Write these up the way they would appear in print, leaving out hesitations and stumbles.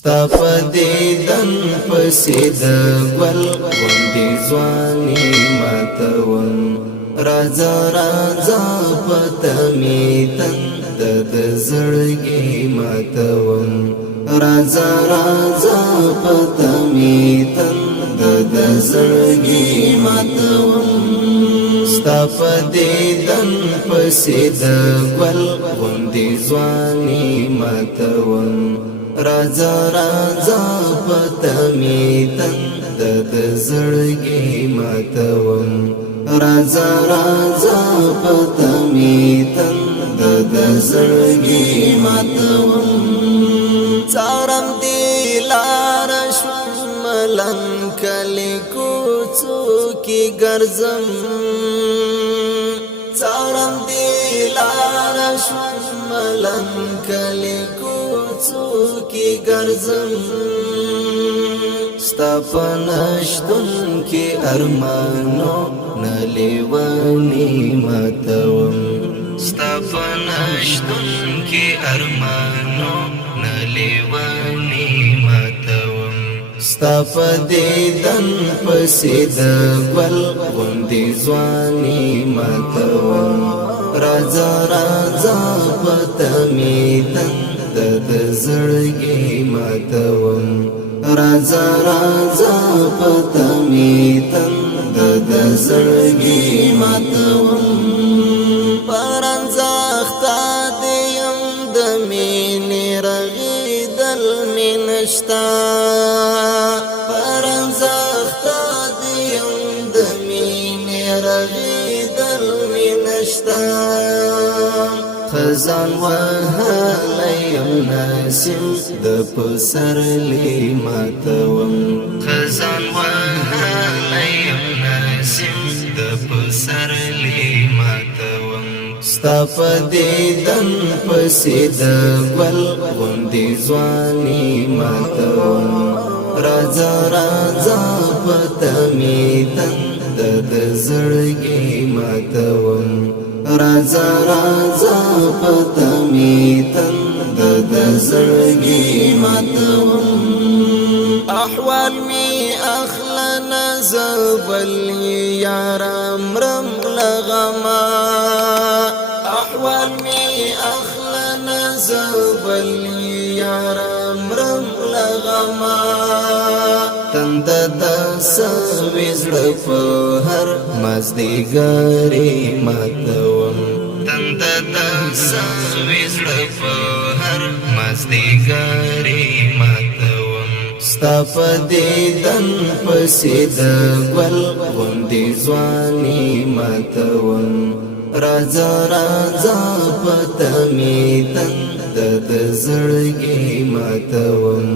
ستا په دیدن پسې د ګل غوندې ځواني ماتوم راځه راځه پته مې تنده د زړګي ماتوم راځه راځه پته مې تنده د زړګي ماتوم ستا په دیدن پسې د ګل غوندې ځواني ماتوم راځه راځه پته مې تنده د زړګي ماتوم راځه راځه پته مې تنده د زړګي ماتوم څارم دې لاره شوم ملنګ کلي کوڅو کې ګرځم څارم دې لاره شوم ملنګ کلي کی گرزم ستا په نشتون کی ارمانو نلیوانی ماتوم ستا په نشتون کی ارمانو نلیوانی ماتوم ستا په دیدن پسې د ګل غوندې ځواني ماتوم راځه راځه پته مې د زړګي ماتوم راځه راځه پته مې تنده د زړګي ماتوم پرنځخته دې یم د مینې رغېدل مې نشته پرنځخته دې یم د مینې رغېدل مې نشته خزان وهلیم ناسم د پسرلی ماتوم خزان وهلیم ناسم د پسرلی ماتوم ستا په دیدن پسې د ګل غوندې ځواني ماتوم راځه راځه پته مې تنده د زړګي ماتوم راځه راځه پته مې تنده د زړګي ماتوم احوال مې اخلنه زه بل یارم رم لغما احوال مې اخلنه زه بل یارم رم لغما تنده د سوي زړه په هر مازدیګرې ماتوم تنده د سوي زړه په هر مازدیګرې ماتوم ستا په دیدن پسې د ګل غوندې ځواني ماتوم راځه راځه پته مې تنده د زړګي ماتوم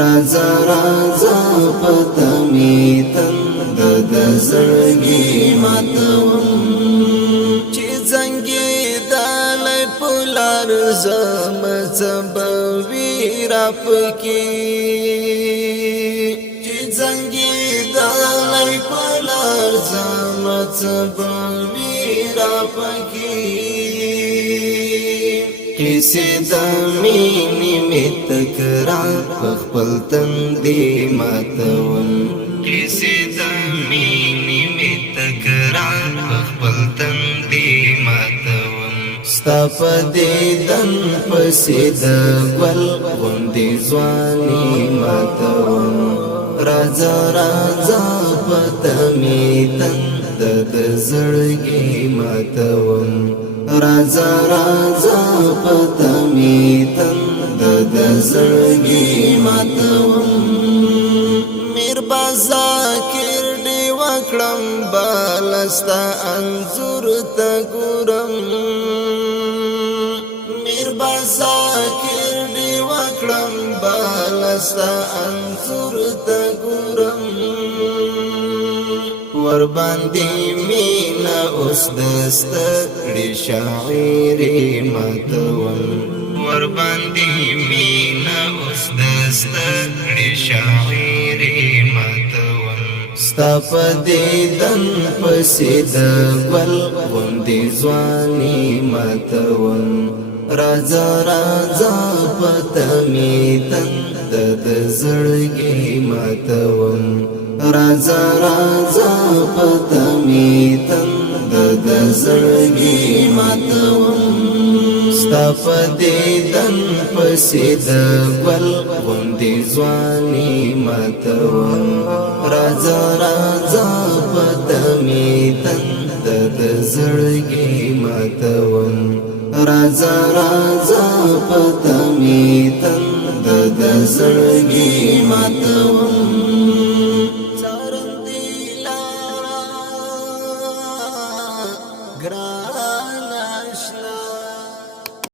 راځه راځه پته مې تنده د زړګي ماتوم چې زنګېدلی په لار زم څه به وي راپکې چې زنګېدلی په لار زم څه به وي راپکې کیسې د مینې مې تکرار په خپل تندي ماتوم کیسې د مینې مې تکرار په خپل تندي ماتوم ستا په دیدن پسې د ګل غوندې ځواني ماتوم راځه راځه پته مې تنده د زړګي ماتوم راځه راځه پته مې تنده د زړګي ماتوم میر بازاکر دی وکړم بالستا انځور ته ګورم میر بازاکر دی وکړم بالستا انځور ته ګورم ور باندې مینا اوس د ستړي شاعري ماتوم ور باندې مینا اوس د ستړي شاعري ماتوم ستا په دیدن پسې د ګل غوندې ځواني ماتوم راځه راځه پته مې د زړګي ماتوم رازا رازا پتا می تند د زړګي ماتوم ستا په دیدن پسې د ګل غوندې ځواني ماتوم رازا رازا پتا می تند د زړګي ماتوم رازا رازا پتا می تند د زړګي ماتوم